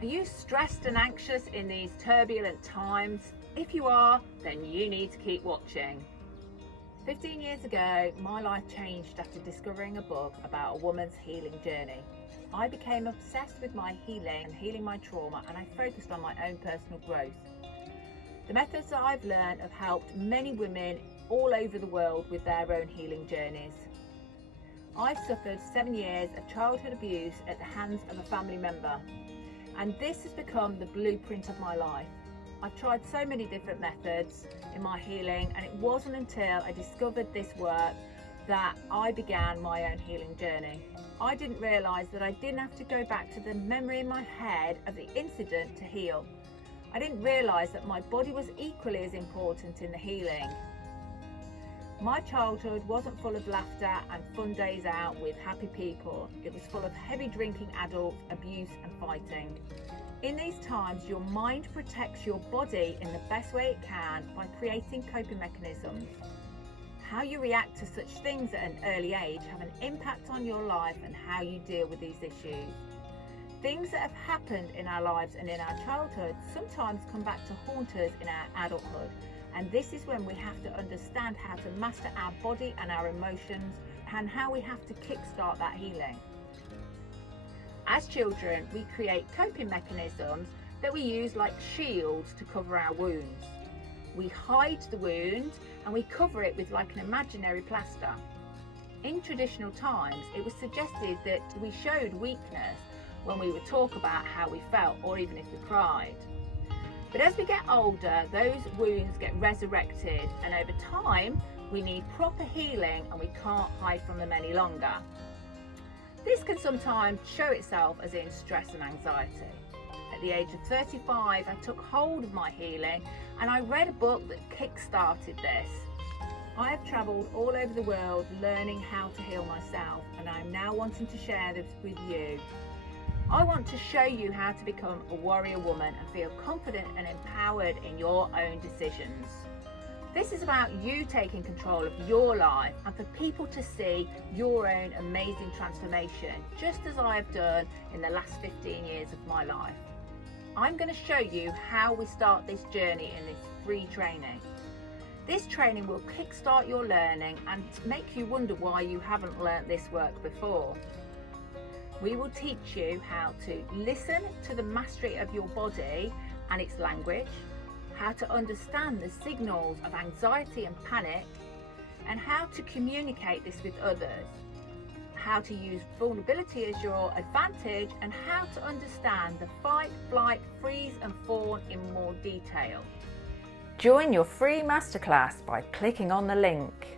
Are you stressed and anxious in these turbulent times? If you are, then you need to keep watching. 15 years ago, my life changed after discovering a book about a woman's healing journey. I became obsessed with my healing and healing my trauma, and I focused on my own personal growth. The methods that I've learned have helped many women all over the world with their own healing journeys. I've suffered 7 years of childhood abuse at the hands of a family member, and this has become the blueprint of my life. I've tried so many different methods in my healing, and it wasn't until I discovered this work that I began my own healing journey. I didn't realise that I didn't have to go back to the memory in my head of the incident to heal. I didn't realise that my body was equally as important in the healing. My childhood wasn't full of laughter and fun days out with happy people. It was full of heavy drinking adults, abuse and fighting. In these times, your mind protects your body in the best way it can by creating coping mechanisms. How you react to such things at an early age have an impact on your life and how you deal with these issues. Things that have happened in our lives and in our childhood sometimes come back to haunt us in our adulthood. And this is when we have to understand how to master our body and our emotions, and how we have to kickstart that healing. As children, we create coping mechanisms that we use like shields to cover our wounds. We hide the wound and we cover it with like an imaginary plaster. In traditional times, it was suggested that we showed weakness when we would talk about how we felt, or even if we cried. But as we get older, those wounds get resurrected, and over time we need proper healing and we can't hide from them any longer. This can sometimes show itself as in stress and anxiety. At the age of 35, I took hold of my healing and I read a book that kick-started this. I have travelled all over the world learning how to heal myself, and I'm now wanting to share this with you. I want to show you how to become a warrior woman and feel confident and empowered in your own decisions. This is about you taking control of your life and for people to see your own amazing transformation, just as I have done in the last 15 years of my life. I'm going to show you how we start this journey in this free training. This training will kickstart your learning and make you wonder why you haven't learnt this work before. We will teach you how to listen to the mastery of your body and its language, how to understand the signals of anxiety and panic, and how to communicate this with others, how to use vulnerability as your advantage, and how to understand the fight, flight, freeze and fawn in more detail. Join your free masterclass by clicking on the link.